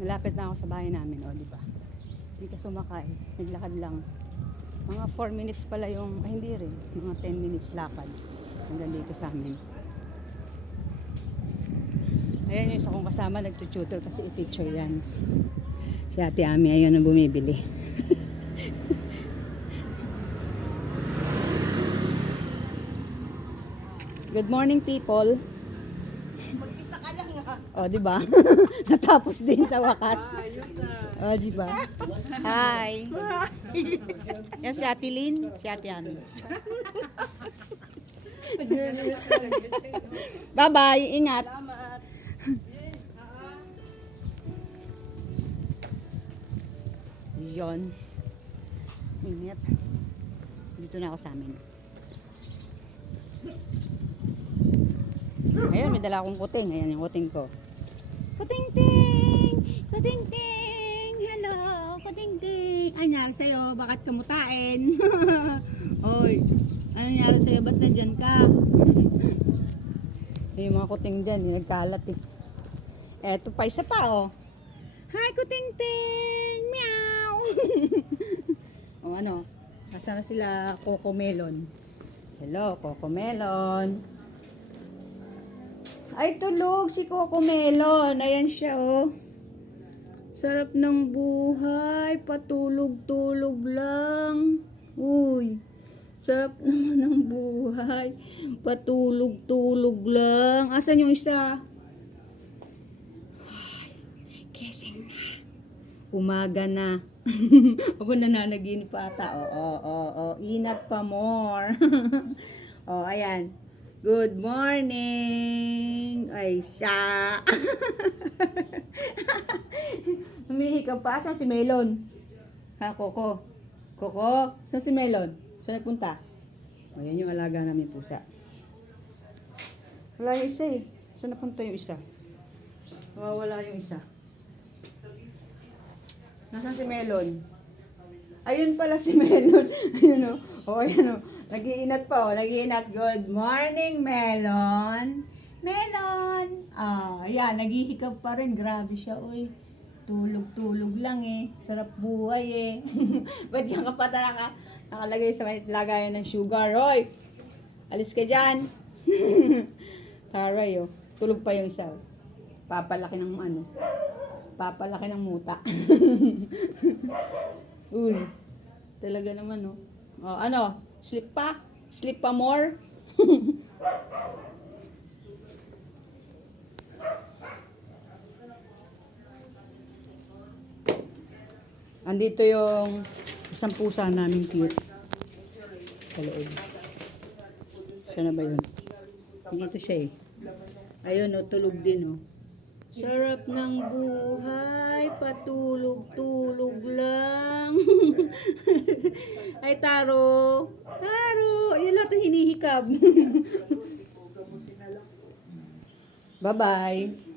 Malapit na ako sa bahay namin, o, di ba? Hindi ka sumakay, naglakad lang. Mga 4 minutes pala yung, ay hindi rin, mga 10 minutes lakad hanggang dito sa amin. Ayan yung isa kong kasama, nagtututor kasi i-teacher yan. Si Ate Ami, ayun ang bumibili. Good morning, people. Mag-isa ka lang ha. O, di ba? Natapos din sa wakas. O, di ba? Hi. Yan si Ate Lynn, si Ate Ami. Bye-bye, ingat. Yon. Ingat. Dito na ako sa amin. Ayun, may dala akong kuting. Ayan yung kuting ko. Kuting-ting! Kuting-ting! Hello! Kuting-ting! Ano nangyari sa'yo? Bakit kamutain? Oy! Ano nangyari sa'yo? Ba't nandyan ka? Yung mga kuting dyan, nagkalat eh. Eto pa, isa pa oh. Hi, kuting-ting! Meow! O ano? Nasaan na sila? Coco Melon. Hello, Coco Melon. Ay, tulog si Coco Melon. Ayan siya, oh. Sarap ng buhay. Patulog-tulog lang. Uy. Sarap naman ng buhay. Patulog-tulog lang. Asan yung isa? Ay, gising na. Umaga na. Ako nananaginip pa ata. Inat pa more. Oh, ayan. Good morning! Ay, siya! Humihi ka pa. Saan si Melon? Ha, Coco? Coco? Saan si Melon? Saan nagpunta? O, yan yung alaga namin pusa. Wala yung isa eh. Saan napunta yung isa? Wala yung isa. Nasaan si Melon? Ayun pala si Melon. Ayun o. O, ayun o. Nag-iinat pa, oh. Nag-iinat. Good morning, Melon. Melon. Ayan. Naghihikap pa rin. Grabe siya, oy. Tulog-tulog lang eh. Sarap buhay eh. Ba't yan ka pa nakalagay sa lagayan ng sugar, oy? Alis ka dyan. Taray, oh. Tulog pa yung isa. Papalaki ng ano. Papalaki ng muta. Uy. Talaga naman, oh. Oh, ano? Sleep pa? Sleep pa more? Andito yung isang pusa namin cute. Sa loob. Siya na ba yun? Dito siya eh. Ayun o, tulog din o. Sarap ng buhay, patulog-tulog lang. Ay, Taro. Taro. Yan lahat ang hinihikab. Bye-bye.